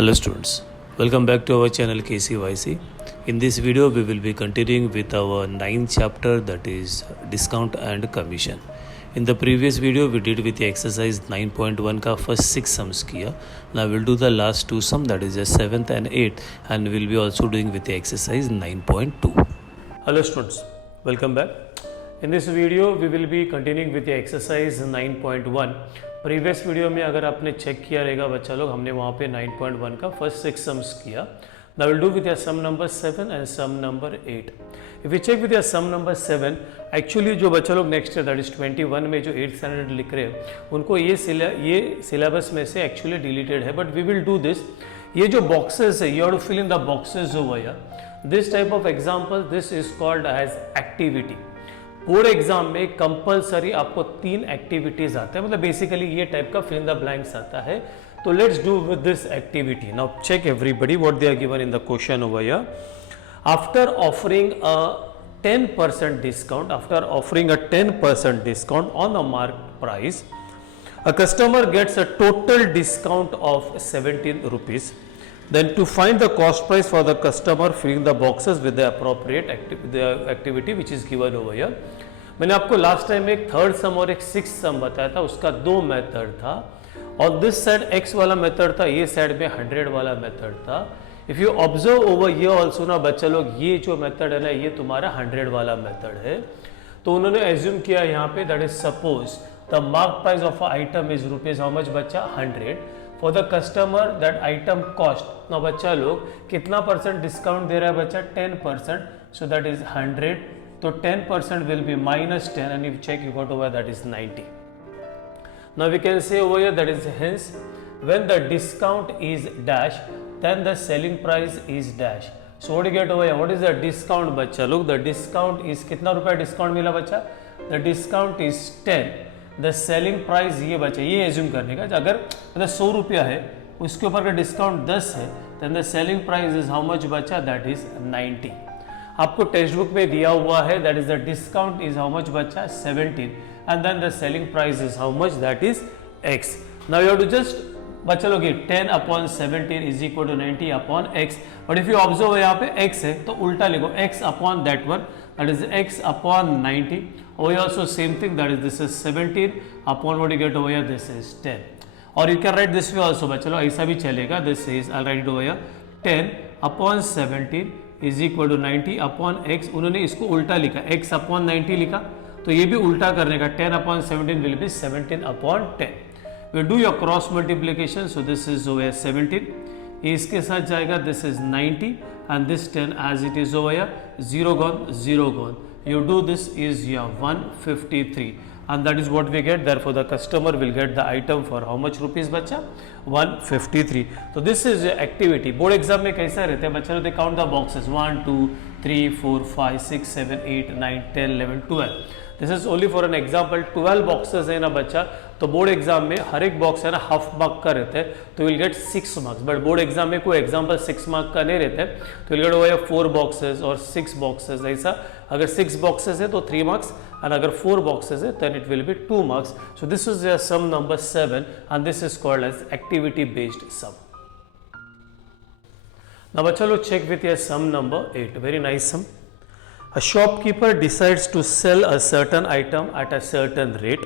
Hello students, welcome back to our channel KCYC. In this video we will be continuing with our 9th chapter, that is discount and commission. In the previous video we did with the exercise 9.1 का first 6 sums किया. Now we'll do the last 2 sum, that is the 7th and 8th, and we'll be also doing with the exercise 9.2. Hello students, welcome back. In this video we will be continuing with the exercise 9.1. Previous video में अगर आपने check किया रहेगा बच्चा लोग, हमने वहाँ पे 9.1 का फर्स्ट 6 सम्स किया. Now will do with your sum number 7 and sum number 8. If you check with your sum number 7, actually जो बच्चा लोग नेक्स्ट ईयर दैट इज 21 में जो 8th स्टैंडर्ड लिख रहे हैं उनको ये सिलेबस में से एक्चुअली डिलीटेड है, but we will do this. ये जो बॉक्सेस है, you have to fill in the boxes over here. This type of example, this is called as activity. Board exam में कंपलसरी आपको 3 एक्टिविटीज आते हैं, मतलब बेसिकली ये टाइप का फिल इन द ब्लैंक्स आता है. तो let's do with this activity. Now check everybody what they are given in the question over here. After offering a 10% discount, after offering a 10% discount on the marked price, a customer gets a total discount of 17 rupees. Then to find the cost price for the customer, filling the boxes with the appropriate activity which is given over here. मैंने आपको last time एक third सम और एक six सम बताया था, उसका 2 method था, और दिस साइड x वाला मेथड था, ये साइड में 100 वाला मेथड था. इफ यू ऑब्जर्व ओवर ये ऑल्सो ना बच्चा लोग, ये जो मेथड है ना ये तुम्हारा 100 वाला मेथड है. तो उन्होंने एज्यूम किया यहाँ पे that is suppose the mark price of item is rupees how much बच्चा 100. For the customer that item cost, ना बच्चा लोग कितना परसेंट डिस्काउंट दे रहा है बच्चा 10%, सो दैट इज 100. तो 10% will be -10 and if check you got over that is 90. Now we can say over here that is hence when the discount is dash then the selling price is dash. So what you get over here, what is the discount बच्चा लोग. The discount is कितना रुपया discount मिला बच्चा, the discount is 10. The selling price ये बच्चा, ये assume करने का अगर मतलब 100 रुपया है उसके ऊपर का डिस्काउंट 10 है, then the selling price is how much बच्चा, दैट इज 90. आपको टेक्स्ट बुक में दिया हुआ है that is the discount is how much बच्चा 17 and then the selling price is how much, that is x. Now you have to just बच्चा लोग 10 upon 17 is equal to 90 upon x. But if you observe यहाँ पे x है तो उल्टा लिखो, x upon that one, that is x upon 90. Over here also same thing, that is this is 17 upon what you get over here, this is 10. Or you can write this way also, but चलो ऐसा भी चलेगा. This is, I'll write it over here, 10 upon 17 is equal to 90 upon x. उन्होंने इसको उल्टा लिखा, x upon 90 लिखा, तो ये भी उल्टा करने का, 10 upon 17 will be 17 upon 10. We do your cross multiplication, so this is over here 17. इसके साथ जाएगा, this is 90 and this 10 as it is over here, 0 gone, 0 gone. You do this is your 153 and that is what we get. Therefore the customer will get the item for how much rupees बच्चा, 153. So this is your activity. Board exam में कैसा रहता है बच्चा, they count the boxes 1 2 3 4 5 6 7 8 9 10 11 12. This is only for an example. 12 boxes है ना बच्चा, तो बोर्ड एग्जाम में हर एक बॉक्स है ना हाफ मार्क का रहता है, तो will get 6 marks. But board exam में कोई एग्जाम्पल 6 मार्क का नहीं रहता है, तो विल गेट ओवर 4 बॉक्सेस और 6 बॉक्सेस. ऐसा अगर 6 बॉक्सेस है तो 3 मार्क्स, एंड अगर 4 बॉक्सेस है then it will be 2 marks. So this is your sum number 7 and this is called as activity based sum. Now बच्चा लो check with your sum number 8. Very nice sum. A shopkeeper decides to sell a certain item at a certain rate.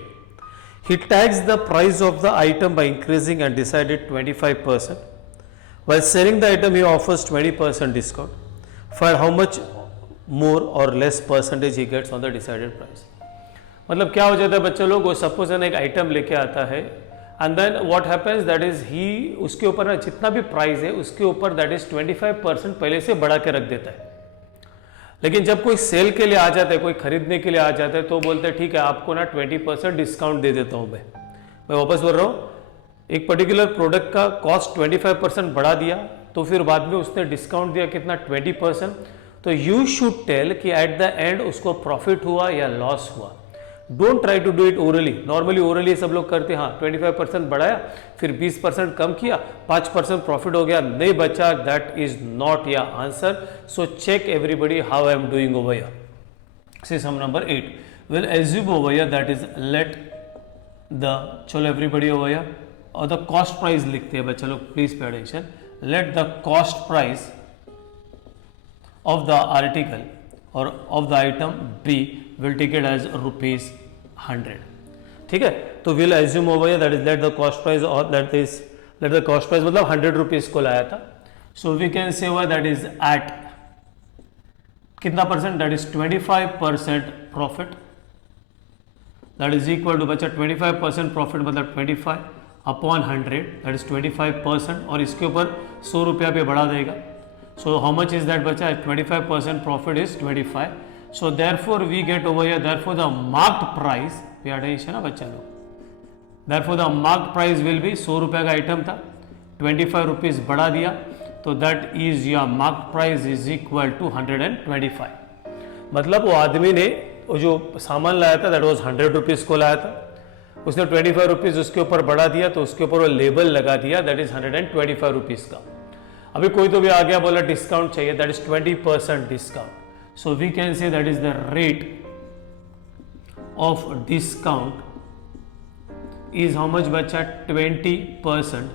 He tags the price of the item by increasing and decided 25%. While selling the item, he offers 20% discount. Find how much more or less percentage he gets on the decided price. मतलब क्या हो जाता है बच्चे लोग, वो suppose है ना एक आइटम लेके आता है and then what happens that is he उसके ऊपर ना जितना भी प्राइस है उसके ऊपर दैट इज 25% पहले से बढ़ा के रख देता है. लेकिन जब कोई सेल के लिए आ जाता है, कोई खरीदने के लिए आ जाता है, तो बोलते हैं ठीक है आपको ना 20% डिस्काउंट दे देता हूं. मैं वापस बोल रहा हूं, एक पर्टिकुलर प्रोडक्ट का कॉस्ट 25% बढ़ा दिया, तो फिर बाद में उसने डिस्काउंट दिया कितना 20%. तो यू शुड टेल कि एट द एंड उसको प्रॉफिट हुआ या लॉस हुआ. Don't try to do it orally. Normally orally सब लोग करते हैं, हाँ 25% बढ़ाया फिर 20% कम किया 5% प्रॉफिट हो गया. नहीं बचा, that is not your answer. So check everybody how I am doing over here. See sum number 8. Will assume over here that is let the, चलो एवरीबडी ओवर हियर, और द कॉस्ट प्राइस लिखते हैं बच्चा लोग, please pay attention. let the cost price of the article or of the item B will take it as rupees 100. ठीक है, तो will assume over here that is let the cost price और let the cost price मतलब 100 rupees को लाया था. So we can say over that is at कितना percent, that is 25% profit. That is equal to बच्चा 25% profit मतलब 25 upon 100 that is 25% और इसके ऊपर 100 रुपया पे बढ़ा देगा. So how much is that बच्चा, 25% profit is 25. So therefore we get over here therefore the marked price pay attention ना बच्चा लोग. Therefore the marked price will be 100 रुपये का आइटम था 25 रुपीज बढ़ा दिया तो that is your marked price is equal to 125. मतलब वो आदमी ने वो जो सामान लाया था दैट वाज 100 रुपीज को लाया था, उसने 25 रुपीज उसके ऊपर बढ़ा दिया तो उसके ऊपर वो लेबल लगा दिया दैट इज 125 रुपीज का. अभी कोई तो भी आ गया बोला डिस्काउंट चाहिए that is 20% discount. So we can say that is the rate of discount is how much bacha, 20%.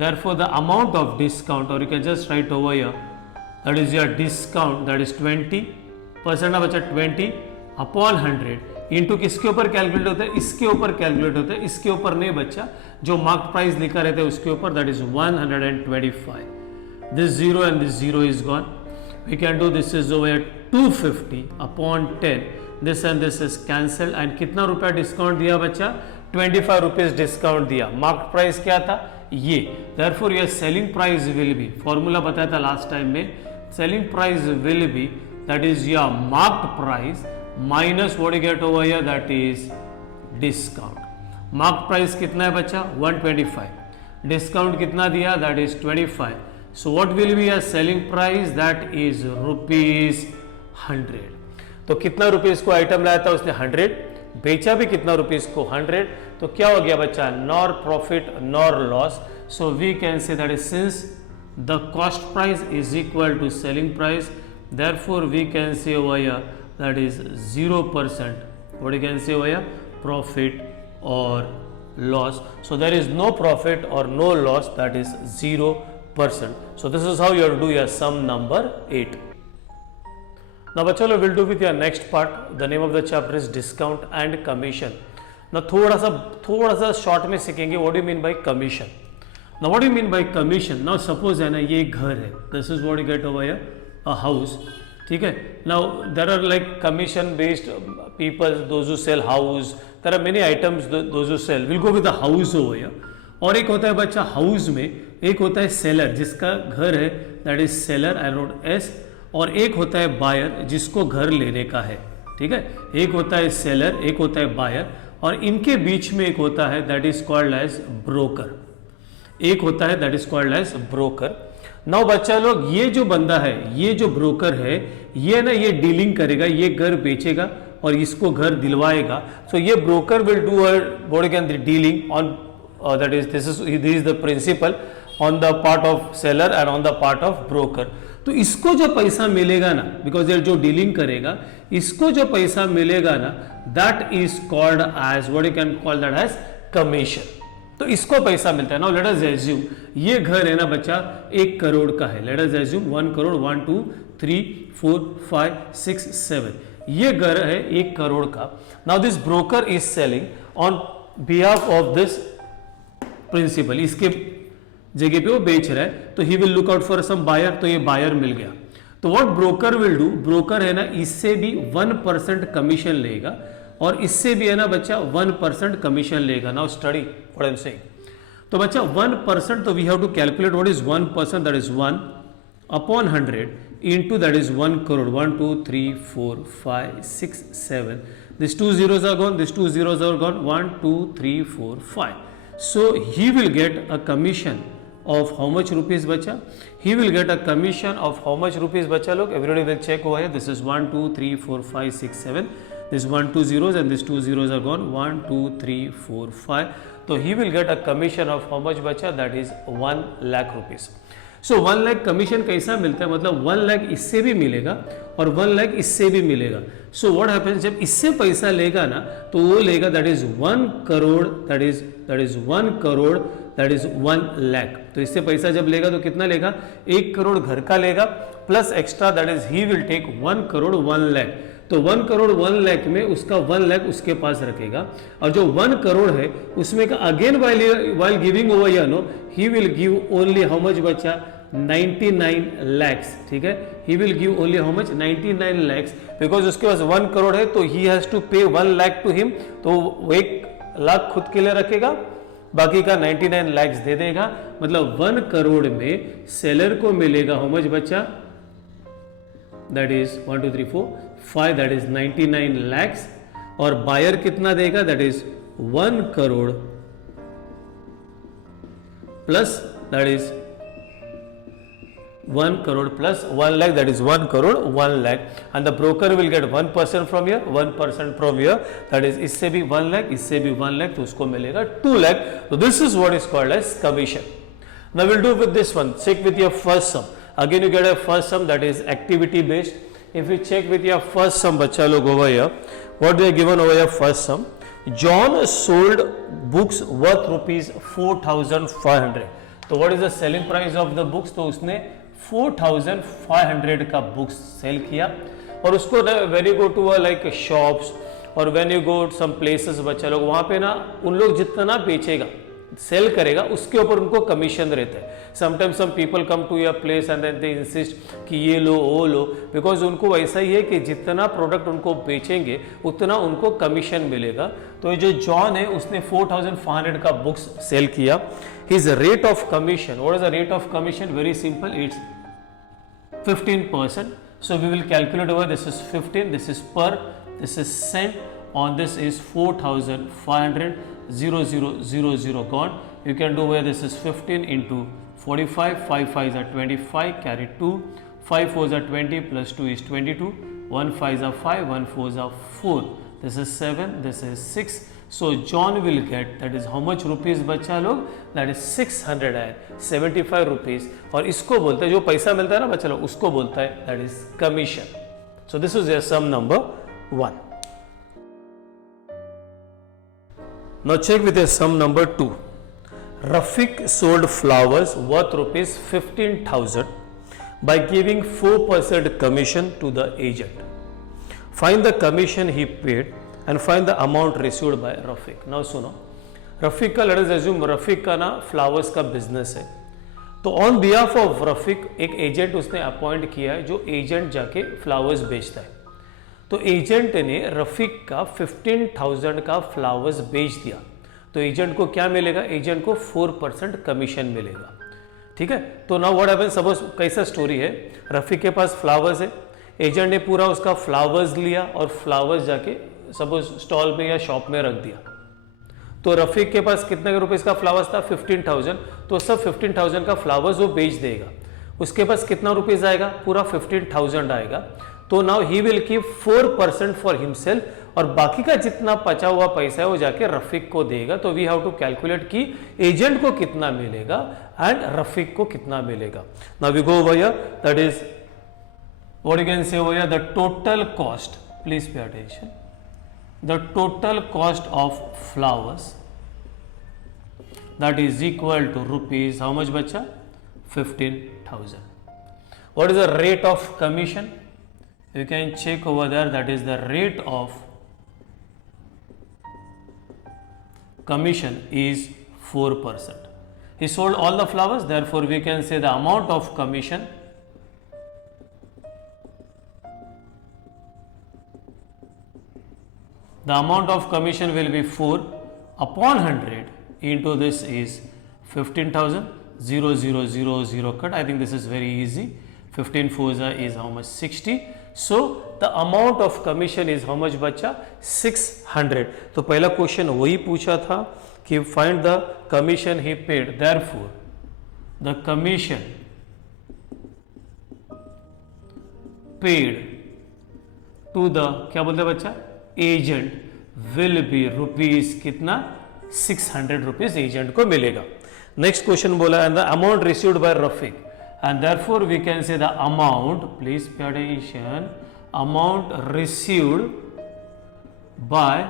Therefore the amount of discount, or you can just write over here, that is your discount, that is 20% ना बच्चा 20 upon 100 into किसके ऊपर calculate होता है, इसके ऊपर calculate होता है, इसके ऊपर नहीं बच्चा, जो मार्क प्राइस लिखा रहता है उसके ऊपर, that is 125. This zero and this zero is gone. We can do this is over 250 upon 10. This and this is cancel and कितना रुपया डिस्काउंट दिया बच्चा, 25 रुपीज डिस्काउंट दिया. मार्क प्राइस क्या था ये, therefore your selling price will be, formula बताया था लास्ट टाइम में, selling price will be that is your marked price minus what you get over here that is discount. Marked price कितना है बच्चा 125, discount कितना दिया that is 25. So what will be your selling price that is rupees 100. तो कितना rupees को item लाया था उसने 100, बेचा भी कितना रुपीज को 100, तो क्या हो गया बच्चा, nor profit nor loss. So we can say that is since the cost price is equal to selling price, therefore we can say over here that is 0%. What you can say over here, profit और loss. So there is no profit और no loss, that is 0%. So this is how you have to do your sum number 8. Now बच्चों we'll do with your next part. The name of the chapter is discount and commission. Now थोड़ा सा short में सीखेंगे what do you mean by commission. Now what do you mean by commission? Now suppose है ना ये घर है, this is what you get over here, a house. ठीक है. Now there are like commission based people, those who sell house. There are many items those who sell. We'll go with the house over here. और एक होता है बच्चा house में, एक होता है सेलर जिसका घर है that is seller I wrote S, और एक होता है बायर जिसको घर लेने का है. ठीक है, एक होता है सेलर एक होता है बायर और इनके बीच में एक होता है that is called as broker. एक होता है that is called as broker. Now बच्चा लोग ये जो बंदा है, ये जो ब्रोकर है, ये ना ये डीलिंग करेगा, ये घर बेचेगा और इसको घर दिलवाएगा. सो ये broker will do what can dealing on that is this is the principal on the part of seller and on the part of broker. तो इसको जो पैसा मिलेगा ना, बिकॉज ये जो डीलिंग करेगा, इसको जो पैसा मिलेगा ना that is called as what you can call that as commission. तो इसको पैसा मिलता है. नाउ लेट अस एज्यूम ये घर है ना बच्चा 1 करोड़ का है. लेट अस एज्यूम 1 करोड़ 1 2 3 4 5 6 7 ये घर है 1 करोड़ का. Now this broker is selling on behalf of this principal, इसके जगह पे वो बेच रहा है, तो he will look out for some buyer. तो ये बायर मिल गया. तो what broker will do, broker है ना इससे भी 1% कमीशन लेगा और इससे भी है ना बच्चा 1% कमीशन लेगा. Now study what I am saying. तो बच्चा 1%, तो we have to calculate what is 1%, that is 1 upon 100 into that is 1 crore 1 2 3 4 5 6 7. This 2 zeros are gone, this 2 zeros are gone, 1 2 3 4 5. So he will get a commission of how much rupees bacha? He will get a commission of how much rupees bacha? Look, everybody will check over here. This is 1 2 3 4 5 6 7. This 1 2 zeros and these 2 zeros are gone. 1 2 3 4 5. So he will get a commission of how much bacha? That is 1 lakh rupees. So 1 lakh commission कैसा मिलता है, मतलब 1 लाख इससे भी मिलेगा और 1 लाख इससे भी मिलेगा. सो व्हाट हैपेंस, जब इससे पैसा लेगा ना तो वो लेगा that is 1 crore, that is 1 crore, that is 1 lakh. तो इससे पैसा जब लेगा तो कितना लेगा, 1 करोड़ घर का लेगा plus extra, that is he will take 1 crore 1 lakh. तो 1 करोड़ 1 लाख में उसका 1 लाख उसके पास रखेगा और जो 1 करोड़ है उसमें का अगेन वाइल गिविंग ओवर या no he will give only how much बचा, 99 lakhs. ठीक है, he will give only how much, 99 lakhs, because उसके पास 1 करोड़ है तो ही हैज टू पे 1 लाख टू हिम. तो वो 1 लाख खुद के लिए रखेगा, बाकी का 99 lakhs दे देगा. मतलब 1 करोड़ में सेलर को मिलेगा हाउ मच बचा, that is 1 2 3 4 5, that is 99 lakhs. और बायर कितना देगा, that is 1 crore plus, that is 1 crore plus 1 lakh, that is 1 crore 1 lakh, and the broker will get 1% from here, 1% from here, that is इससे भी 1 lakh, इससे भी 1 lakh, तो उसको मिलेगा 2 lakh. So this is what is called as commission. Now we'll do with this one. Check with your first sum. Again you get a first sum, that is activity based. If you check with your first sum, बच्चा लोग over here, what they are given over here first sum. John sold books worth rupees 4,500. तो what is the selling price of the books? तो उसने 4,500 का books cell किया और उसको when you go to like shops और when you go some places, बच्चा लोग वहाँ पे ना उन लोग जितना बेचेगा सेल करेगा उसके ऊपर उनको कमीशन रहता है. Sometimes some people come to your place and then they insist कि ये लो वो लो, बिकॉज उनको ऐसा ही है कि जितना प्रोडक्ट उनको बेचेंगे उतना उनको कमीशन मिलेगा. तो ये जो जॉन है उसने 4,500 का बुक्स सेल किया. His rate of commission, what is the rate of commission? Very simple, it's 15%. So we will calculate over, this is 15, this is per, this is cent, on this is 4,500, 0000 gone. You can do where this is 15 into 45, 5 5s are 25, carry 2, 5 4s are 20 plus 2 is 22, 1 5s are 5, 1 4s are 4, this is 7, this is 6. So John will get, that is how much rupees बच्चा लोग, that is 675 rupees. और इसको बोलते हैं, जो पैसा मिलता है ना बच्चा लोग, उसको बोलता है that is commission. So this is your sum number 1. Now check with your sum number 2. Rafiq sold flowers worth rupees 15,000 by giving 4% commission to the agent. Find the commission he paid and find the amount received by Rafiq. Now सुनो, रफीक का, let us assume Rafiq का ना flowers का business है, तो on behalf of Rafiq एक agent उसने appoint किया है जो एजेंट जाके फ्लावर्स बेचता है. तो एजेंट ने रफीक का 15,000 का फ्लावर्स बेच दिया, तो एजेंट को क्या मिलेगा? एजेंट को 4% कमीशन मिलेगा. ठीक है, तो नाउ व्हाट हैपेंस, सपोज कैसा स्टोरी है, रफीक के पास फ्लावर्स है, एजेंट ने पूरा उसका फ्लावर्स लिया और फ्लावर्स जाके सपोज स्टॉल पे या शॉप में रख दिया. तो रफीक के पास कितने रुपए का फ्लावर्स था? 15,000. तो सब 15,000 का फ्लावर्स वो बेच देगा. उसके पास कितना रुपीज आएगा? पूरा 15,000 आएगा. तो now he will keep 4% for himself और बाकी का जितना बचा हुआ पैसा है वो जाके रफीक को देगा. तो वी हैव टू कैलकुलेट कि एजेंट को कितना मिलेगा एंड रफीक को कितना मिलेगा. Now we go over here, that is what you can say over here, the total cost, please pay attention, the total cost of flowers that is equal to rupees how much bacha? 15,000. What is the rate of commission? You can check over there, that is the rate of commission is 4%. He sold all the flowers, therefore we can say the amount of commission will be 4 upon 100 into this is 15,000, 0000 cut. I think this is very easy. 15 4s is how much? 60. So the amount of commission is how much बच्चा? 600. तो पहला question वही पूछा था कि find the commission he paid. Therefore the commission paid to the, क्या बोलते हैं बच्चा? एजेंट विल बी रुपीज कितना? 600 रुपीज एजेंट को मिलेगा. नेक्स्ट क्वेश्चन बोला, and the amount received by Rafiq. and therefore we can say the amount, please pay attention, amount received by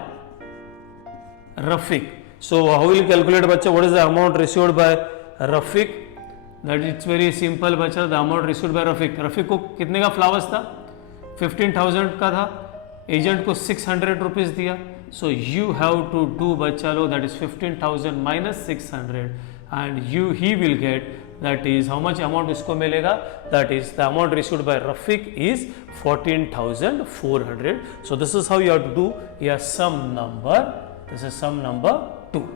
Rafiq. So how will you calculate bacha, what is the amount received by Rafiq? That it's very simple bacha, the amount received by Rafiq. Rafiq को कितने का flowers था? 15,000 का था, agent को 600 rupees दिया. So you have to do बच्चा लो, that is 15,000 minus 600 and he will get, that is how much amount इसको मिलेगा, that is the amount received by Rafiq is 14,400. So this is how you have to do your sum number. This is sum number 2.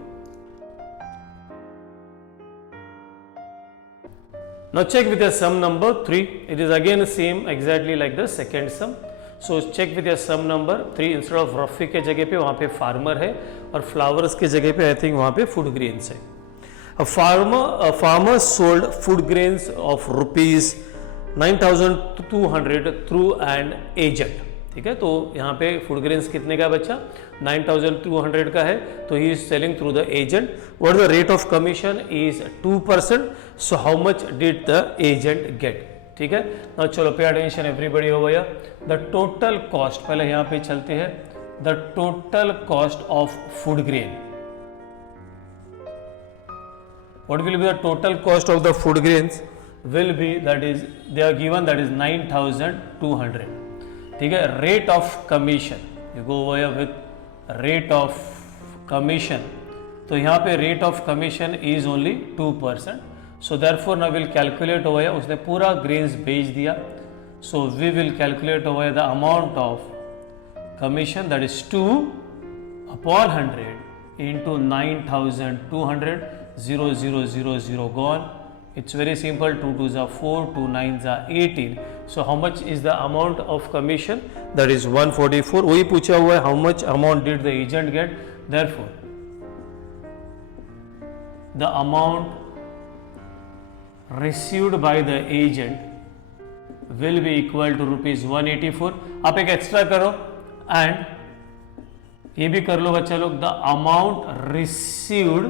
Now check with your sum number 3. It is again same exactly like the second sum. So check with your sum number 3. Instead of Rafiq के जगह पे वहाँ पे farmer है और flowers के जगह पे I think वहाँ पे food grains है. A farmer sold food grains of rupees 9,200 through an agent. ठीक है, तो यहाँ पे फूड ग्रेन्स कितने का बच्चा 9,200 का है, तो he is selling through the agent. What the rate of commission is 2%. So how much did the agent get. ठीक है, नाउ चलो पे अटेंशन एवरीबॉडी हो गया. द टोटल कॉस्ट, पहले यहाँ पे चलते हैं. The total cost of food grain, what will be the total cost of the food grains will be, that is they are given, that is 9,200. ठीक है, rate of commission, you go over with rate of commission. तो यहाँ पे rate of commission is only 2%. So therefore now will calculate over, उसने पूरा grains बेच दिया. So we will calculate over the amount of commission, that is 2 upon 100 into 9,200. 0 0 0 0 gone. It's very simple. 2 2s are 4, 2 9s are 18. So how much is the amount of commission? That is 144. वही पूछा हुआ है, how much amount did the agent get? Therefore, the amount received by the agent will be equal to rupees 184. आप एक extra करो and ये भी कर लो बच्चा लोग, the amount received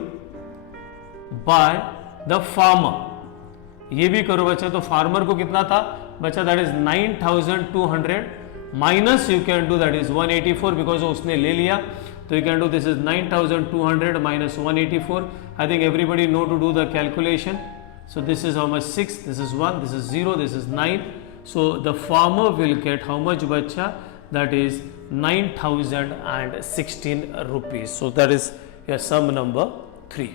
by the farmer. ये भी करो बच्चा, तो फार्मर को कितना था बच्चा, that is 9,200 minus you can do that is 184 because उसने ले लिया. तो you can do this is 9,200 minus 184. I think everybody know to do the calculation. So this is how much 6, this is 1, this is 0, this is 9. So the farmer will get how much बच्चा, that is 9,016 rupees. So that is your sum number 3.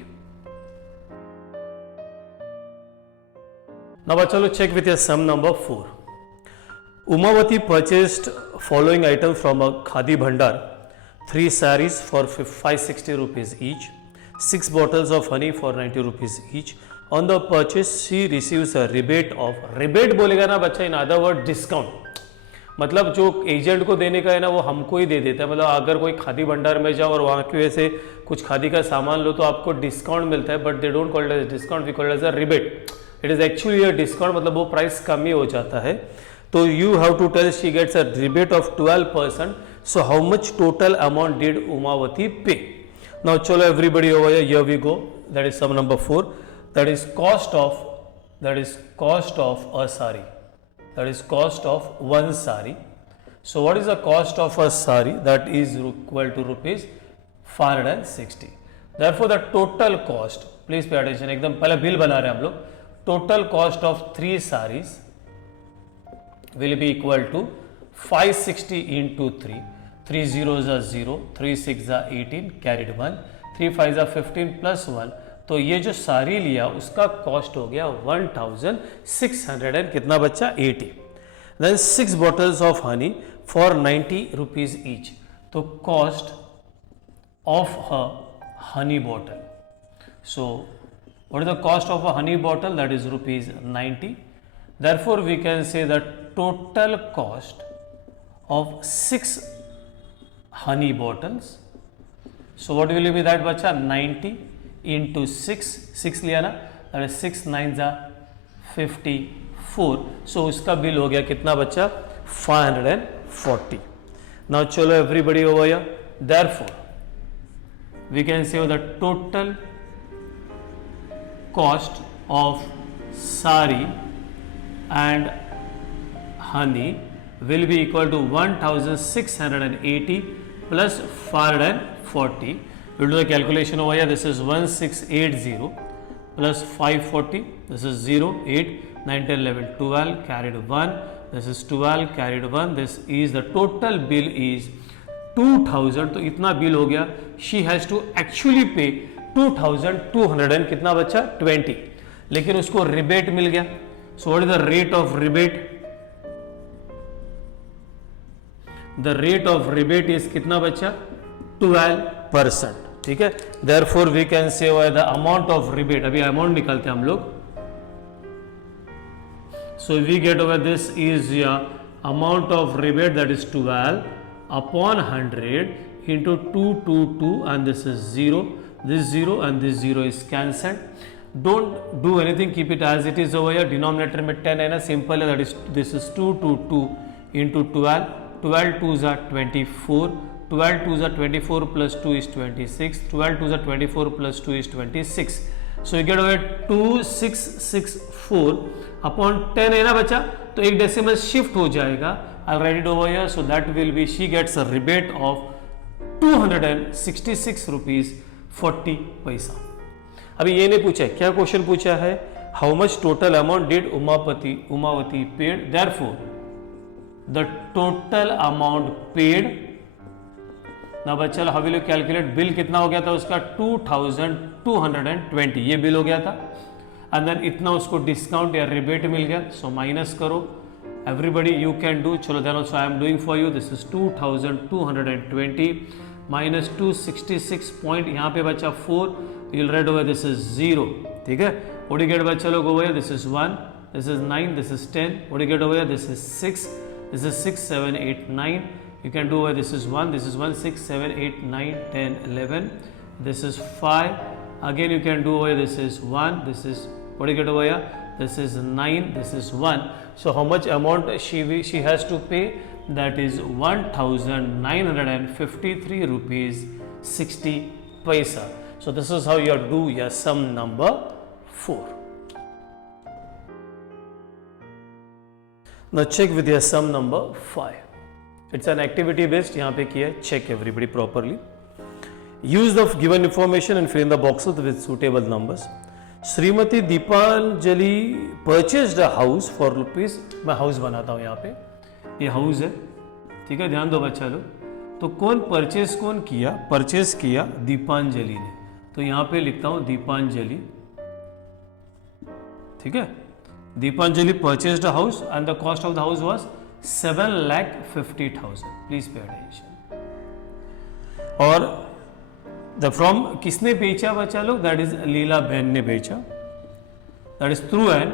Now chalo check with your sum number 4. Umavati purchased following items from a Khadi Bhandar: 3 saris for 560 rupees each, 6 bottles of honey for 90 rupees each. On the purchase, she receives a rebate of, rebate बोलेगा ना बच्चा, in other word discount. मतलब जो agent को देने का है ना वो हमको ही दे देता है. मतलब अगर कोई खादी भंडार में जाओ और वहाँ की वजह से कुछ खादी का सामान लो तो आपको डिस्काउंट मिलता है, but they don't call it as discount, we call it as a rebate. It is actually a discount, मतलब वो प्राइस कम ही हो जाता है. तो you have to tell she gets a rebate of 12%. So how much total amount did Umavati pay. Now चलो everybody over here we go. That is sum number 4. That is cost of a sari. That is cost of one sari. So what is the cost of a sari? That is equal to rupees 560. Therefore the total cost, please pay attention, एकदम पहले bill बना रहे हैं हम लोग. Total cost of 3 saris will be equal to 560 into 3. 3 zeros are 0, 3 6 are 18, carried 1, 3 5 are 15 plus 1. तो ये जो सारी लिया उसका कॉस्ट हो गया 1,600 एंड कितना बच्चा 80. Then 6 bottles of honey for 90 rupees each. तो cost of a honey bottle, so what is the cost of a honey bottle, that is rupees 90. Therefore we can say the total cost of 6 honey bottles. So what will be that बच्चा, 90 into 6 लिया ना, that is 6 9s are 54. सो उसका bill हो गया कितना बच्चा 540. Now चलो everybody over here. Therefore we can say the total cost of sari and honey will be equal to 1680 plus 540. We'll do the calculation over here. This is 1680 plus 540. This is 0, 8, 9, 10, 11, 12 carried 1. This is 12 carried 1. This is the total bill is 2000. तो इतना bill हो गया. She has to actually pay 2200 and कितना बचा 20, लेकिन उसको rebate मिल गया. So what is the rate of rebate? The rate of rebate is कितना बचा 12%. ठीक है. Therefore we can say the amount of rebate. अभी amount निकालते हैं हम लोग. So we get over this is amount of rebate, that is 12 upon 100 into 222, and this is 0. This 0 and this 0 is cancelled. Don't do anything, keep it as it is over here. Denominator में 10 है ना, simple है. That is this is 222 into 12. 12 2s are 24. 12 2s are 24 plus 2 is 26. 12 2s are 24 plus 2 is 26. So you get over 2664 upon 10 है ना बच्चा, तो एक decimal shift हो जाएगा. I'll write it over here. So that will be, she gets a rebate of 266 rupees 40 पैसा. अभी ये नहीं पूछा, क्या क्वेश्चन पूछा है, how much total amount did Umavati paid. Therefore the total amount paid ना बच्चा, how will you calculate. Bill कितना हो गया था उसका 2220, ये बिल हो गया था. एंड देन इतना उसको डिस्काउंट या रिबेट मिल गया. सो माइनस करो. Everybody you can do. चलो then also I am doing for you. This is 2220 minus 266 point, यहाँ पे बच्चा 4. you'll write over this is 0. ठीक है. what do you get बच्चा लोग over here? this is 1, this is 9, this is 10. what do you get over here? this is 6, this is 6, 7, 8, 9. you can do over this is 1, this is 1, 6, 7, 8, 9, 10, 11. this is 5. again you can do over here. this is 1, this is, what do you get over here? this is 9, this is 1. so how much amount she has to pay? that is 1953 rupees 60 paisa. So this is how you do your sum number 4. Now check with your sum number 5. It's an activity based. यहाँ पे किया. Check everybody properly. Use the given information and fill in the boxes with suitable numbers. Shrimati Deepanjali purchased a house for rupees. मैं house बनाता हूँ यहाँ पे. ये house है. ठीक है, ध्यान दो बच्चा लोग. तो कौन परचेज किया? परचेज किया दीपांजलि ने. तो यहाँ पे लिखता हूँ दीपांजलि. ठीक है. Deepanjali purchased a house and the cost of the house was 7,50,000. Please pay attention. और द फ्रॉम किसने बेचा बच्चा लोग? दैट इज लीला बहन ने बेचा. That is through an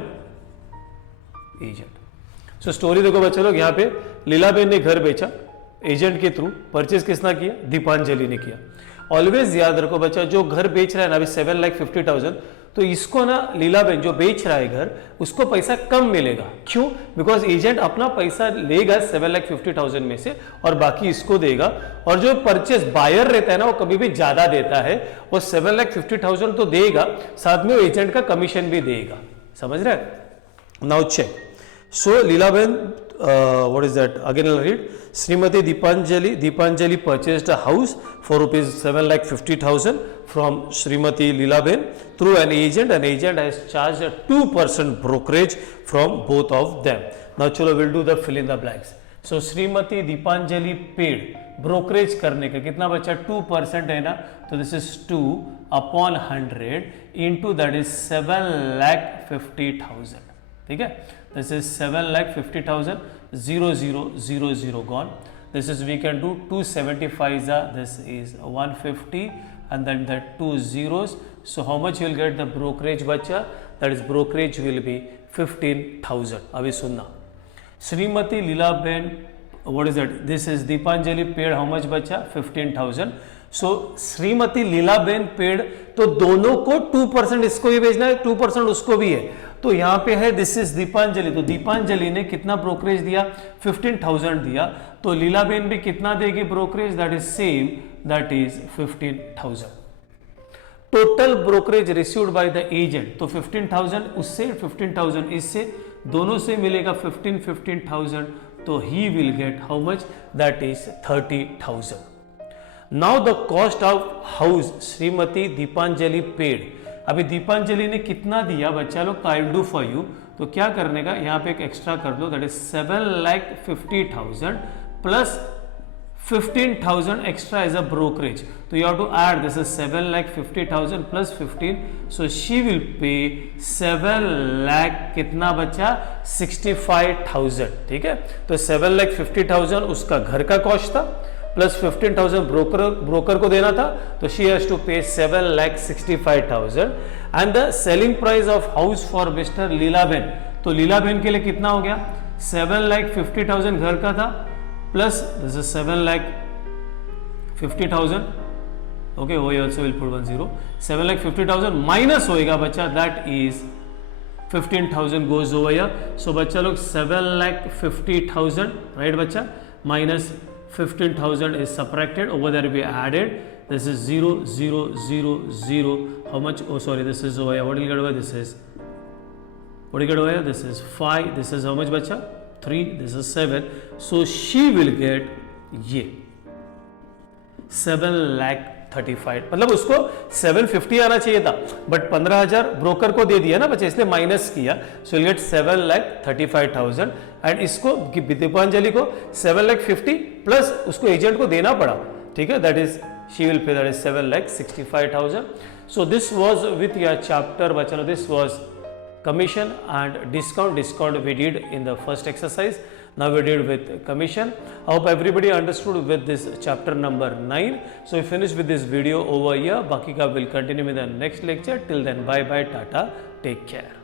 agent. So story देखो बच्चा लोग, यहाँ पे लीला बहन ने घर बेचा एजेंट के थ्रू. परचेज किसने किया? दीपांजलि ने किया. ऑलवेज याद रखो बच्चा, जो घर बेच रहा है ना अभी 7,50,000, तो इसको ना लीला बहन जो बेच रहा है घर, उसको पैसा कम मिलेगा. क्यों? बिकॉज एजेंट अपना पैसा लेगा 7,50,000 में से और बाकी इसको देगा. और जो परचेज बायर रहता है ना, वो कभी भी ज्यादा देता है. वो 7,50,000 तो देगा, साथ में वो एजेंट का कमीशन भी देगा. समझ रहे? Now check. सो लीला बहन, what is that? Again I'll read. Srimati Deepanjali purchased a house for rupees 7,50,000 from Srimati Leelaben through an agent. An agent has charged a 2% brokerage from both of them. Now chalo we'll do the fill in the blanks. So Srimati Deepanjali paid brokerage करने का कितना बचा? 2% है ना, तो this is 2 upon 100 into that is 7,50,000. ठीक है. This is 7,50,000. 0,000 gone. This is, we can do 275 this is 150 and then the 2 zeros. So how much you will get the brokerage bacha? That is brokerage will be 15,000. अभी सुनना. Srimati Leelaben, what is that? This is Deepanjali paid how much bacha? 15,000. So Srimati Leelaben paid, तो दोनों को 2% इसको भी भेजना है, 2% उसको भी है. तो यहाँ पे है दिस इज दीपांजलि. तो दीपांजलि ने कितना ब्रोकरेज दिया? 15,000 दिया. तो लीलाबेन भी कितना देगी brokerage? That is same, that is 15,000. Total brokerage received by the agent. तो 15,000 उससे, 15,000 इससे, दोनों से मिलेगा 15,000 तो he will get how much, that is 30,000. Now the cost of house Shrimati Deepanjali paid. अभी दीपांजलि ने कितना दिया बच्चा लोग, I will do for you. तो क्या करने का, यहाँ पे एक एक्स्ट्रा कर दो, that is 7,50,000 plus 15,000 extra as a brokerage. So you have to add, this is 7,50,000 plus 15. So she will pay 7 lakh कितना बचा, 65,000. ठीक है, तो 7,50,000 उसका घर का कॉस्ट था प्लस 15,000 ब्रोकर को देना था, तो she has to pay 7,65,000. And the selling price of house for mister Leelaben. तो लीलाबेन के लिए कितना हो गया, 7,50,000 घर का था plus this is 7,50,000. okay, we also will put 1 0. 7,50,000 minus होएगा बच्चा, that is 15,000 goes over here. so बच्चा लोग 7,50,000 right बच्चा minus 15,000 is subtracted, over there we added, this is 0 0 0 0. how much, oh sorry, this is over here, what will get over, this is what will get over here, this is 5, this is how much बच्चा, 3, this is 7. so she will get ये 7,35,000. मतलब उसको 750 आना चाहिए था, but 15,000 broker को दे दिया ना बच्चे, इसलिए माइनस किया. So will get 7,35,000. एंड इसको दीपांजलि को 7,50,000 प्लस उसको एजेंट को देना पड़ा. ठीक है, that is she will pay, that is 7,65,000. So this was with your chapter बच्चा. This was commission and discount we did in the first exercise. Now we did with commission. I hope everybody understood with this chapter number 9. So we finish with this video over here. Baki ka will continue with the next lecture. Till then, bye bye, tata, take care.